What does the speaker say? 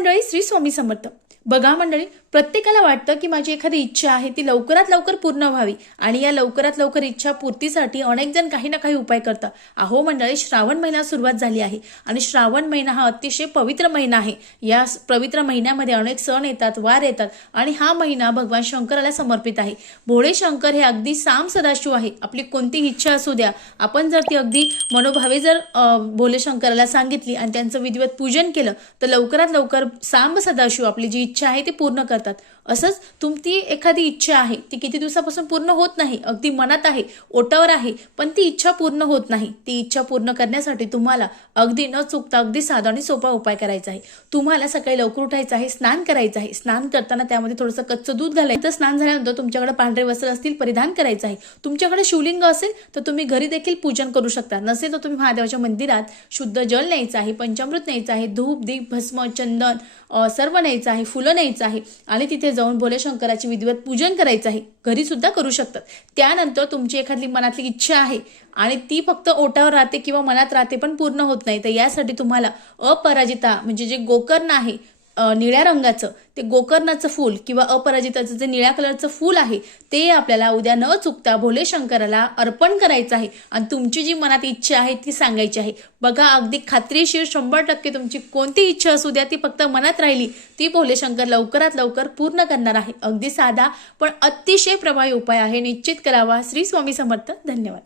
मंडळी, श्री स्वामी समर्थ. बघा मंडळी, प्रत्येकाला वाटतं की माझी एखादी इच्छा आहे ती लवकरात लवकर पूर्ण व्हावी आणि या लवकरात लवकर इच्छा पूर्तीसाठी अनेक जण काही ना काही उपाय करतात. अहो मंडळी, श्रावण महिना सुरुवात झाली आहे आणि श्रावण महिना हा अतिशय पवित्र महिना आहे. या पवित्र महिन्यामध्ये अनेक सण येतात, वार येतात आणि हा महिना भगवान शंकराला समर्पित आहे. भोळे शंकर हे अगदी साम सदाशिव आहे. आपली कोणतीही इच्छा असू द्या, आपण जर ती अगदी मनोभावे जर भोले शंकराला सांगितली आणि त्यांचं विधिवत पूजन केलं तर लवकरात लवकर सांब सदाशिव आपली जी इच्छा आहे ती पूर्ण करतात. असंच तुमची एखादी इच्छा आहे ती किती दिवसापासून पूर्ण होत नाही, अगदी मनात आहे, ओटावर आहे, पण ती इच्छा पूर्ण होत नाही. ती इच्छा पूर्ण करण्यासाठी तुम्हाला अगदी न चुकता अगदी साधा आणि सोपा उपाय करायचा आहे. तुम्हाला सकाळी लवकर उठायचं आहे, स्नान करायचं आहे. स्नान करताना त्यामध्ये थोडंसं कच्चं दूध घालायचं. स्नान झाल्यानंतर तुमच्याकडे पांढरे वस्त्र असतील परिधान करायचं आहे. तुमच्याकडे शिवलिंग असेल तर तुम्ही घरी देखील पूजन करू शकता. नसेल तर तुम्ही महादेवाच्या मंदिरात शुद्ध जल न्यायचं आहे, पंचामृत न्यायचं आहे, धूप दीप भस्म चंदन सर्व न्यायचं आहे, फुलं न्यायचं आहे आणि तिथे जाऊन भोले शंकराचे विधिवत पूजन करायचं आहे. घरी सुद्धा करू शकतात. त्यानंतर तुमची एखादी मनातली इच्छा आहे आणि ती फक्त ओटावर राहते किंवा मनात राहते पण पूर्ण होत नाही, तर यासाठी तुम्हाला अपराजिता म्हणजे जे गोकर्ण आहे निळ्या रंगाचं, ते गोकर्णाचं फूल किंवा अपराजिताचं जे निळ्या कलरचं फूल आहे ते आपल्याला उद्या न चुकता भोले शंकराला अर्पण करायचं आहे आणि तुमची जी मनात इच्छा आहे ती सांगायची आहे. बघा, अगदी खात्रीशीर 100% तुमची कोणती इच्छा असू द्या ती फक्त मनात राहिली ती भोले शंकर लवकरात लवकर पूर्ण करणार आहे. अगदी साधा पण अतिशय प्रभावी उपाय आहे. निश्चित करावा. श्री स्वामी समर्थ. धन्यवाद.